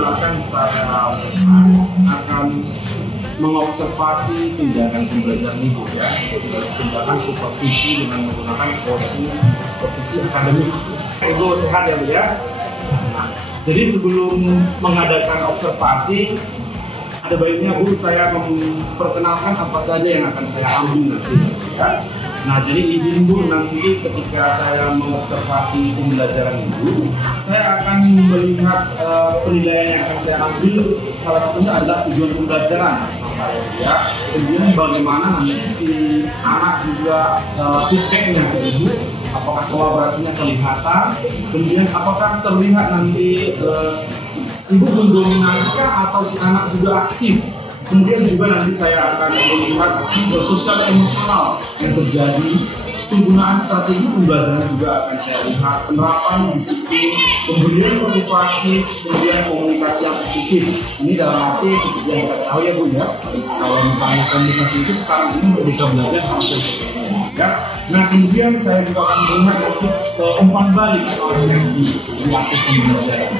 perkenalkan, saya akan mengobservasi tindakan pembelajaran Ibu ya, tindakan supervisi dengan menggunakan coaching supervisi akademik. Ibu sehat ya Bu ya. Nah, jadi sebelum mengadakan observasi, ada baiknya Bu saya memperkenalkan apa saja yang akan saya ambil nanti ya. Nah, jadi izin Bu, nanti ketika saya mengobservasi pembelajaran Ibu, saya akan melihat penilaian yang akan saya ambil. Salah satunya adalah tujuan pembelajaran ya. Kemudian bagaimana nanti si anak juga feedbacknya ke Ibu, apakah kolaborasinya kelihatan, kemudian apakah terlihat nanti Ibu mendominasikan atau si anak juga aktif. Kemudian juga nanti saya akan melihat sosial emosional yang terjadi, penggunaan strategi pembelajaran juga akan saya lihat, penerapan disiplin, kemudian motivasi, kemudian komunikasi yang positif. Ini dalam arti seperti yang kita tahu ya Bu ya, kalau misalnya komunikasi itu sekarang ini ketika belajar harus seperti ya. Nah, kemudian saya juga akan melihat umpan balik soal reaksi di akhir pembelajaran.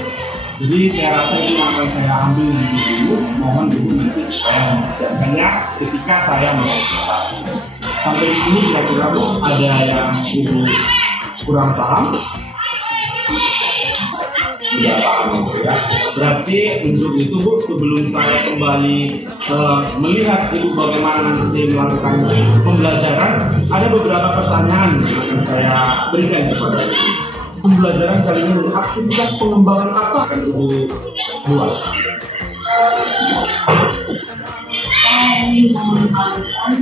Jadi saya rasa ini akan saya ambil nanti dulu, mohon Ibu nanti supaya mempersiapkannya ketika saya mengobservasi. Sampai di sini kira-kira ada yang Ibu kurang paham? Sudah paham ya. Berarti untuk itu Bu, sebelum saya kembali melihat Ibu bagaimana nanti melakukan pembelajaran, ada beberapa pertanyaan yang akan saya berikan kepada Ibu. Pembelajaran kali ini aktivitas pengembangan apa akan Ibu buat? Saya ingin mengembangkan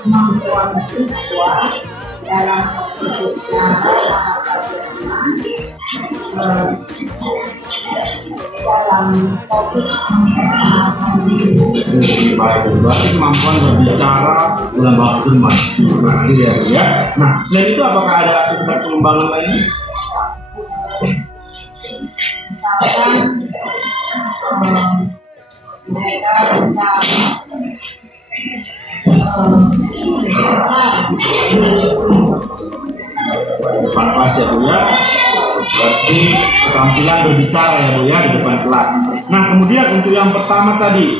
kemampuan siswa dalam berbicara bahasa Jerman dalam topik memperkenalkan diri. Berarti kemampuan berbicara dalam bahasa Jerman. Ya. Nah, selain itu apakah ada aktivitas pengembangan lain? Misalkan mereka bisa depan kelas ya Bu ya. Berarti keterampilan berbicara ya Bu ya di depan kelas. Nah, kemudian untuk yang pertama tadi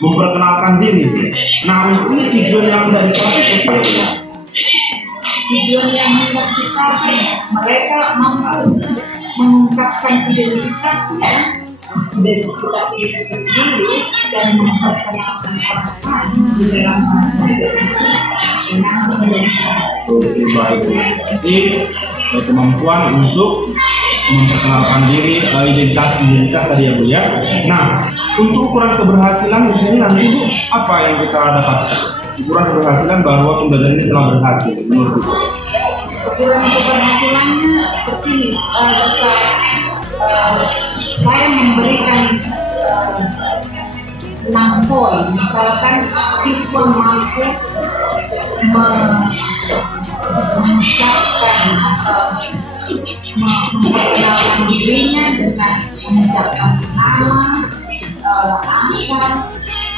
memperkenalkan diri. Nah, untuk ini tujuan yang dari kelas apa ya? Tujuan yang hendak dicapai, mereka mampu mengungkapkan identitasnya, identitas itu sendiri, dan memperkenalkan orang lain di dalam bahasa dengan sederhana. Jadi kemampuan untuk memperkenalkan diri, identitas tadi ya Bu ya. Nah, untuk ukuran keberhasilan di sini nanti Bu, apa yang kita dapatkan? Ukuran keberhasilan bahwa pembelajaran ini telah berhasil menurut Ibu. Ukuran keberhasilannya seperti jika saya memberikan 6 poin, misalkan siswa mampu mengucapkan atau memperkenalkan dirinya dengan mengucapkan nama, asal,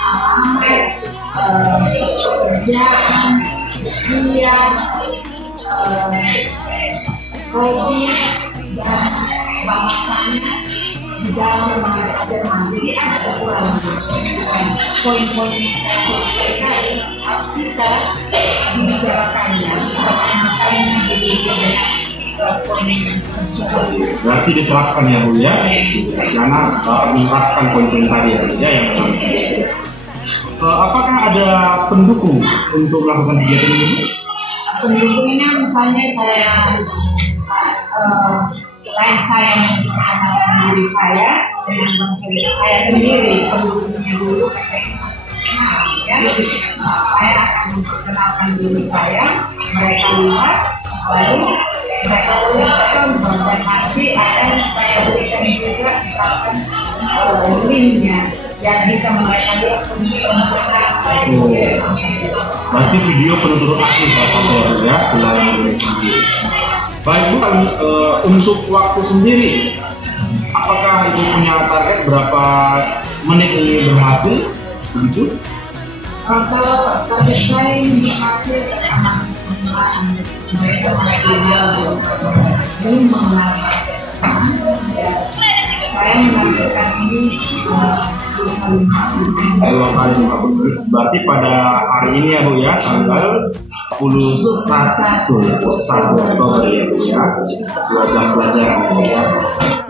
alamat, pekerjaan, usia, hobi, dan bahasanya di dalam bahasa Jerman. Jadi ada ukuran poin-poin yang saya bisa dibicarakannya, diperkenalkannya jadi berarti diterapkan ya Bu ya, karena menerapkan poin-poin tadi ya Bu ya yang pertama. Apakah ada pendukung untuk melakukan kegiatan ini? Pendukungnya misalnya selain saya memperkenalkan diri saya dengan saya sendiri, pendukungnya dulu katanya masih kenal ya. Saya akan memperkenalkan diri saya, mereka lihat, lalu mereka lihatkan, dan nanti akan saya berikan juga misalkan linknya yang bisa mereka lihat berarti video penutur asli salah satu ya selain video. Baik Bu, untuk waktu sendiri, apakah Ibu punya target berapa menit ini berhasil? Begitu? Kalau target saya ini berhasil masih mereka mulai belum mengenal ya. Saya menampilkan ini 2 kali 5 menit. Berarti pada hari ini ya Bu ya, tanggal 1 Oktober ya Bu ya, 2 jam pelajaran ya.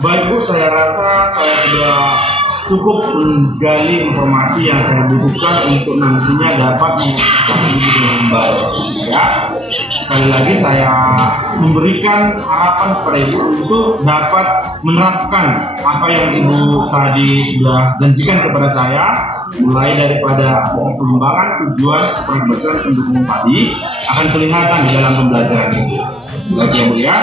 Baik Bu, saya rasa saya sudah cukup menggali informasi yang saya butuhkan untuk nantinya dapat mengeksekusi ini dengan baik ya. Sekali lagi saya memberikan harapan kepada Ibu untuk dapat menerapkan apa yang Ibu tadi sudah janjikan kepada saya, mulai daripada pengembangan tujuan keberhasilan pendukung tadi akan kelihatan di dalam pembelajaran itu. Lagi ya Bu ya.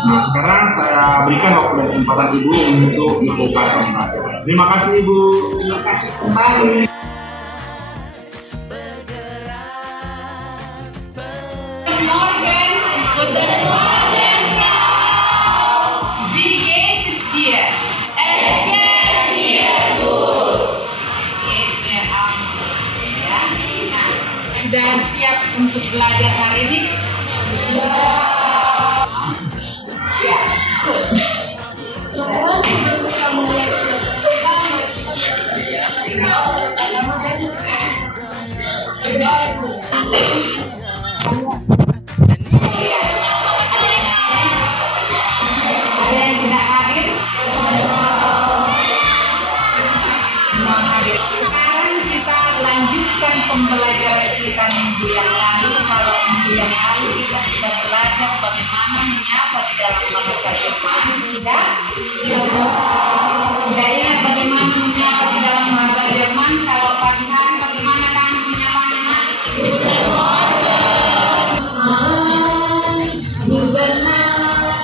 Nah, sekarang saya berikan waktu dan kesempatan Ibu untuk melakukan pembelajaran. Terima kasih Ibu. Terima kasih kembali. Sudah siap untuk belajar hari ini? Ya, ada yang tidak hadir? Sekarang kita lanjutkan pembelajaran kita minggu yang lalu. Kalau minggu yang lalu kita sudah belajar bagaimana menyapa di dalam bahasa Jerman. Sudah ingat bagaimana menyapa di dalam bahasa Jerman? Kalau pagi hari bagaimana kamu menyapa anak?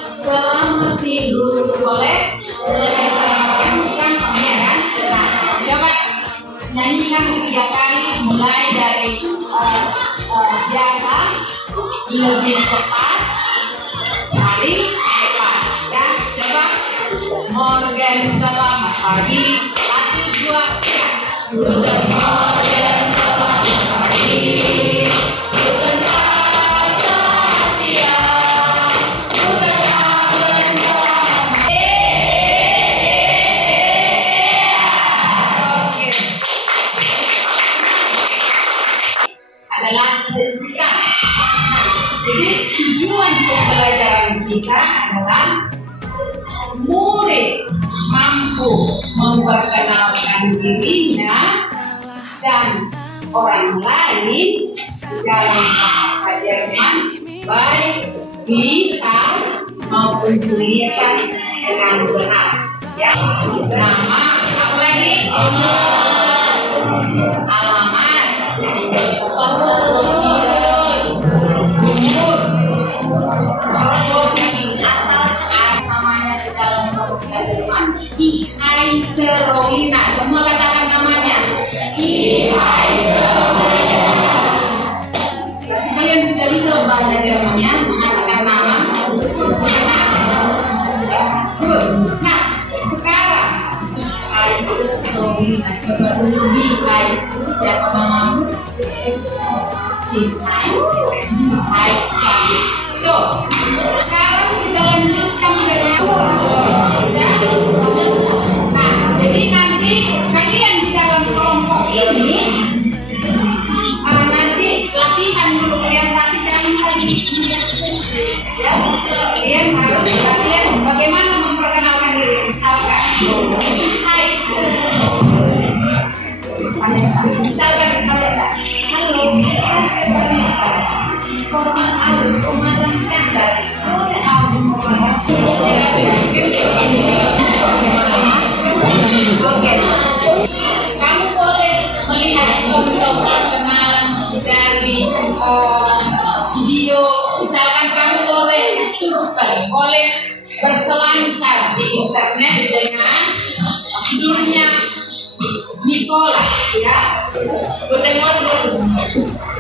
Selamat tidur. Boleh? Nyanyikan 3 kali mulai dari biasa lebih cepat, hari cepat ya. Coba Morgen selamat pagi, 1, 2, 3. Morgen selamat pagi, guten Tag selamat siang, guten Abend selamat adalah identitas. Nah, jadi tujuan pembelajaran kita adalah murid mampu memperkenalkan dirinya dan orang lain dalam bahasa Jerman, baik bisa maupun tulisan dengan benar. Ya, nama apa lagi? Alamat. Namanya di dalam bahasa Jerman. Ich heiße Rolina. Semua katakan namanya. Ich heiße Rolina. Kalian sudah bisa bahasa Jermannya mengatakan nama. Nah, sekarang Rolina. Coba dulu di heiße. Siapa namamu? So, sekarang kita lanjutkan dengan nah, jadi nanti kalian di dalam kelompok ini nanti latihan dulu kalian, tapi jangan lagi ya, kalian harus latihan bagaimana memperkenalkan diri. Misalkan misalkan halo, saya Vanessa. Korban harus memadamkan dari boleh aku memadamkan. Oke, kamu boleh melihat contoh perkenalan dari video. Misalkan kamu boleh boleh berselancar di internet dengan judulnya Nicola, ya. Guten Morgen.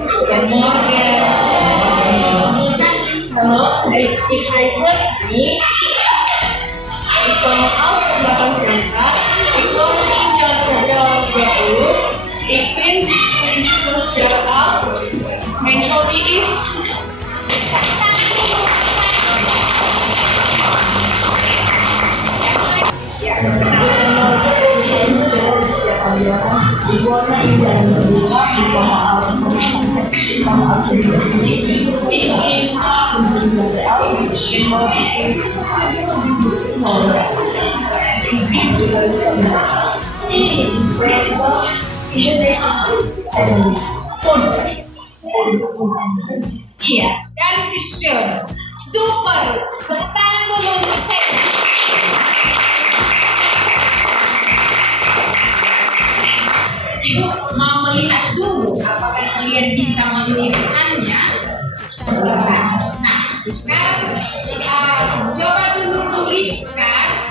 Guten Morgen. Hallo, ich heiße Annie. Ich komme aus Batam Selatan. Ich wohne in Jawa 20. Ich bin 15 Jahre alt. Mein Hobby ist Dibuatnya indah dan terbuka di bawah alam Iya, dan Christian super tepuk tangan dulu untuk saya. Ibu mau melihat dulu apakah kalian bisa melihatnya? Nah, sekarang coba dulu tuliskan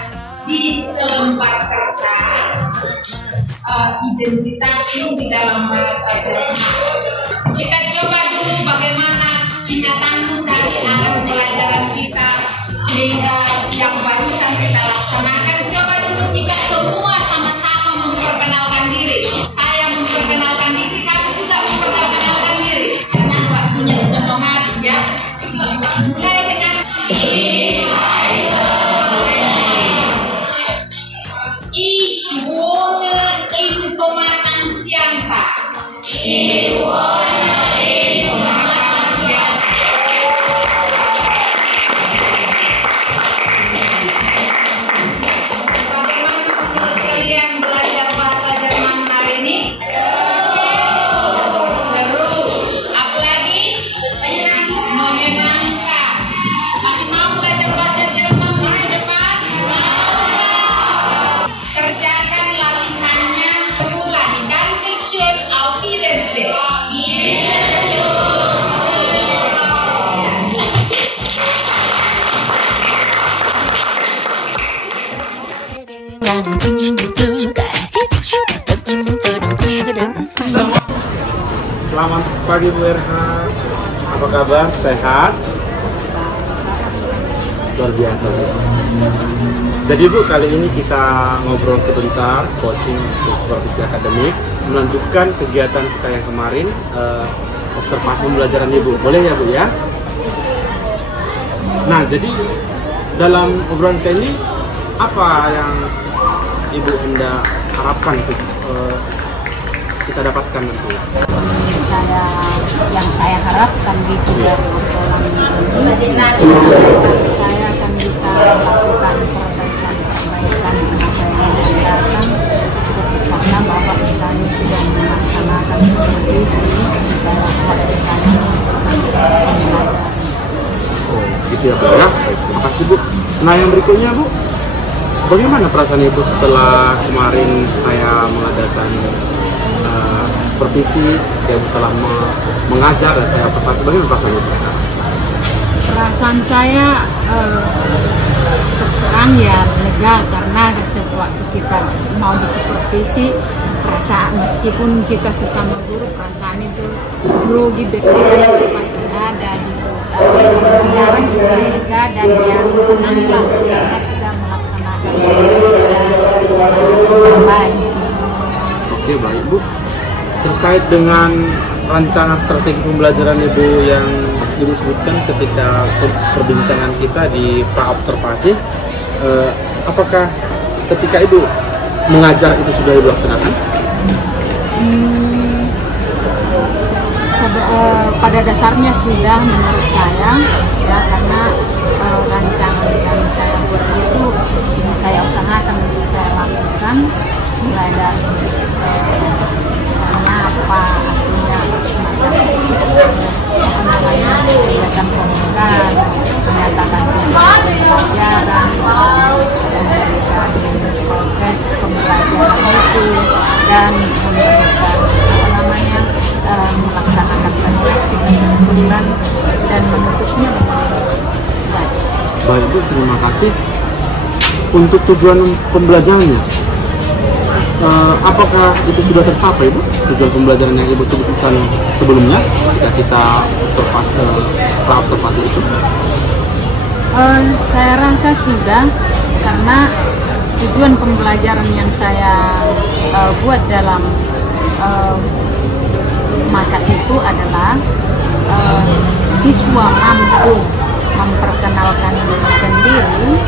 di selembar kertas identitasmu di dalam bahasa Jerman. Kita coba dulu bagaimana kenyataanmu dari awal pelajaran kita hingga yang barusan kita laksanakan. Coba dulu kita semua sama-sama memperkenalkan diri. Saya memperkenalkan diri, kamu juga memperkenalkan diri. Karena waktunya sudah mau habis ya. Mulai dengan Ich wohne in Pematang-Siantar. Selamat pagi Bu Erha, apa kabar? Sehat? Luar biasa Bu. Jadi Bu, kali ini kita ngobrol sebentar, coaching supervisi akademik, melanjutkan kegiatan kita yang kemarin, observasi pembelajaran Ibu. Boleh ya Bu ya? Nah, jadi dalam obrolan kita ini, apa yang Ibu hendak harapkan kita dapatkan nanti? Yang saya harapkan di dari obrolan ini, saya akan bisa melakukan perbaikan apa yang datang, karena Bapak misalnya sudah melaksanakan supervisi, saya ada di sana belajar. Oh, gitu ya Bu ya. Baik, terima kasih Bu. Nah, yang berikutnya Bu, bagaimana perasaan Ibu setelah kemarin saya mengadakan supervisi dan telah mengajar dan saya observasi? Bagaimana perasaan Ibu sekarang? Perasaan saya terserang ya lega, karena sewaktu kita mau disupervisi, perasaan meskipun kita sesama guru, perasaan itu grogi deg-degan itu pasti ada gitu. Tapi sekarang sudah lega dan ya senang lah karena kita melaksanakan dengan baik. Oke, baik Bu. Terkait dengan rancangan strategi pembelajaran Ibu yang Ibu sebutkan ketika perbincangan kita di pra-observasi, apakah ketika Ibu mengajar itu sudah Ibu laksanakan? Pada dasarnya sudah menurut saya ya, karena rancangan yang saya buat itu ini saya usahakan untuk saya lakukan mulai dari apa artinya semacam kegiatan pembukaan, menyatakan pembelajaran, memberikan proses pembelajaran itu, dan memberikan melaksanakan refleksi kesimpulan dan menutupnya dengan baik. Baik Bu, terima kasih. Untuk tujuan pembelajarannya, apakah itu sudah tercapai Bu? Tujuan pembelajaran yang Ibu sebutkan sebelumnya ketika kita observasi itu? Saya rasa sudah, karena tujuan pembelajaran yang saya buat dalam masa itu adalah siswa mampu memperkenalkan diri sendiri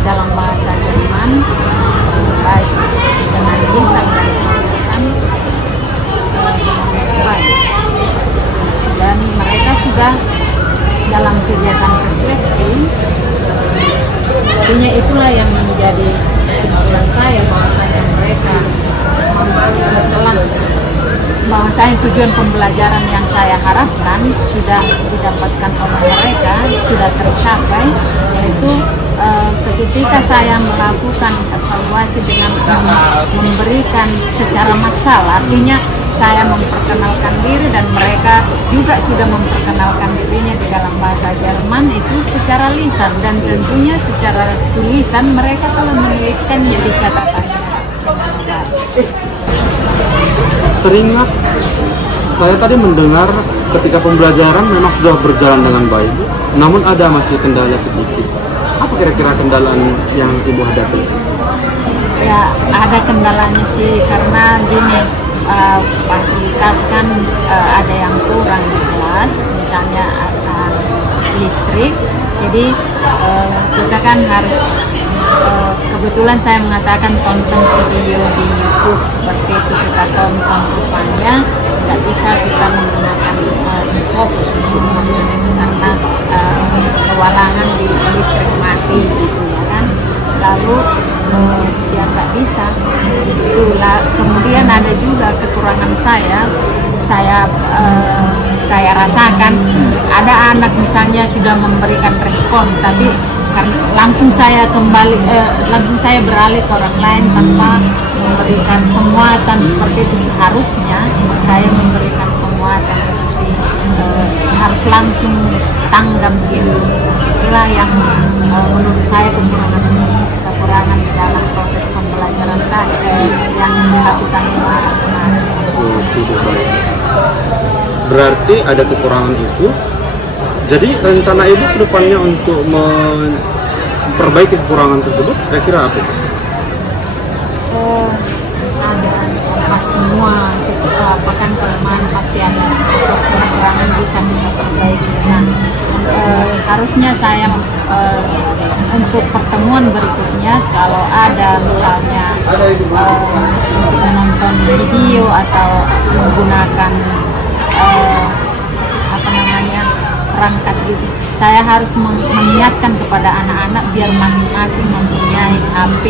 dalam bahasa Jerman, baik dengan lisan dan tulisan, baik. Dan mereka sudah dalam kegiatan refleksi, artinya itulah yang menjadi kesimpulan saya bahwasanya mereka telah bahwasanya tujuan pembelajaran yang saya harapkan sudah didapatkan oleh mereka, sudah tercapai, yaitu ketika saya melakukan evaluasi dengan memberikan secara massal, artinya saya memperkenalkan diri dan mereka juga sudah memperkenalkan dirinya di dalam bahasa Jerman itu secara lisan, dan tentunya secara tulisan mereka telah menuliskannya di catatan. Teringat saya tadi mendengar ketika pembelajaran memang sudah berjalan dengan baik, namun ada masih kendala sedikit. Apa kira-kira kendala yang Ibu hadapi? Ya, ada kendalanya sih, karena gini, fasilitas kan ada yang kurang di kelas, misalnya listrik. Jadi kita kan harus kebetulan saya mengatakan tonton video di YouTube seperti itu, kita tonton, rupanya nggak bisa kita menggunakan fokus karena kewalangan di listrik mati gitu ya kan. Lalu ya nggak bisa itulah. Kemudian ada juga kekurangan saya rasakan ada anak misalnya sudah memberikan respon, tapi karena langsung saya beralih ke orang lain tanpa memberikan penguatan seperti itu. Seharusnya saya memberikan penguatan harus langsung tanggap gitu. Itulah yang menurut saya kekurangan di dalam proses pembelajaran yang dilakukan kemarin. Berarti ada kekurangan itu. Jadi rencana Ibu ke depannya untuk memperbaiki kekurangan tersebut kira-kira apa? Ada semua kan kelemahan pasti ada, kekurangan bisa kita perbaiki. Nah, harusnya saya untuk pertemuan berikutnya kalau ada misalnya untuk menonton video atau menggunakan perangkat gitu, saya harus mengingatkan kepada anak-anak biar masing-masing mempunyai HP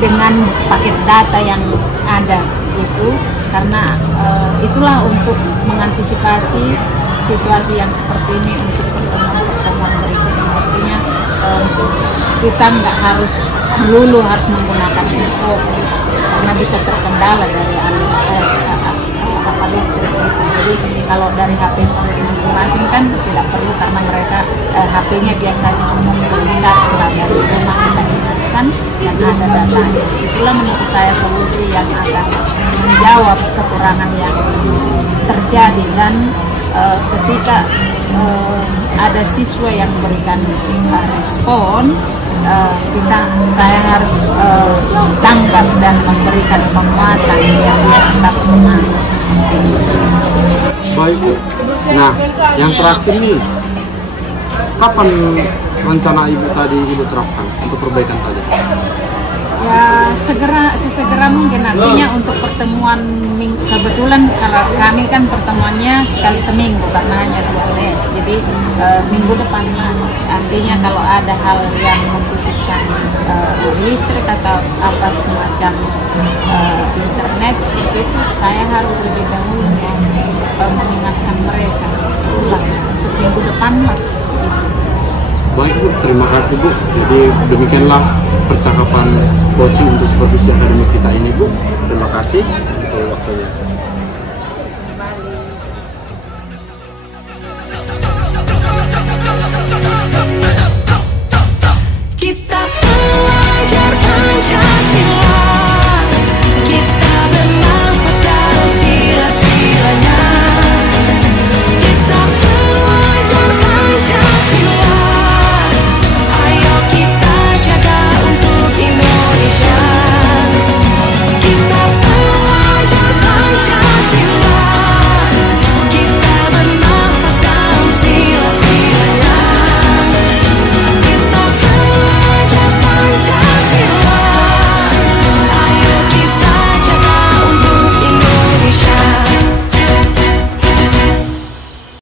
dengan paket data yang ada gitu, karena itulah untuk mengantisipasi situasi yang seperti ini untuk pertemuan berikutnya. Artinya kita nggak harus melulu harus menggunakan fokus karena bisa terkendala dari listrik itu. Jadi kalau dari HP masing-masing kan tidak perlu, karena mereka HP-nya biasanya semua charge lah dari rumah kan, dan ada datanya. Itulah menurut saya solusi yang akan menjawab kekurangan yang terjadi. Dan ketika ada siswa yang memberikan respon, saya harus tanggap dan memberikan penguatan yang tetap semangat. Baik. Nah, yang terakhir nih, kapan rencana Ibu terapkan untuk perbaikan tadi? Ya sesegera mungkin, artinya untuk pertemuan kebetulan kalau kami kan pertemuannya sekali seminggu karena hanya 2 les, jadi minggu depan artinya kalau ada hal yang membutuhkan listrik atau apa semacam internet seperti itu, saya harus lebih dahulu mengingatkan mereka. Itulah untuk minggu depan lah. Baik Bu, terima kasih Bu. Jadi demikianlah percakapan coaching untuk supervisi akademik kita ini Bu. Terima kasih untuk waktunya.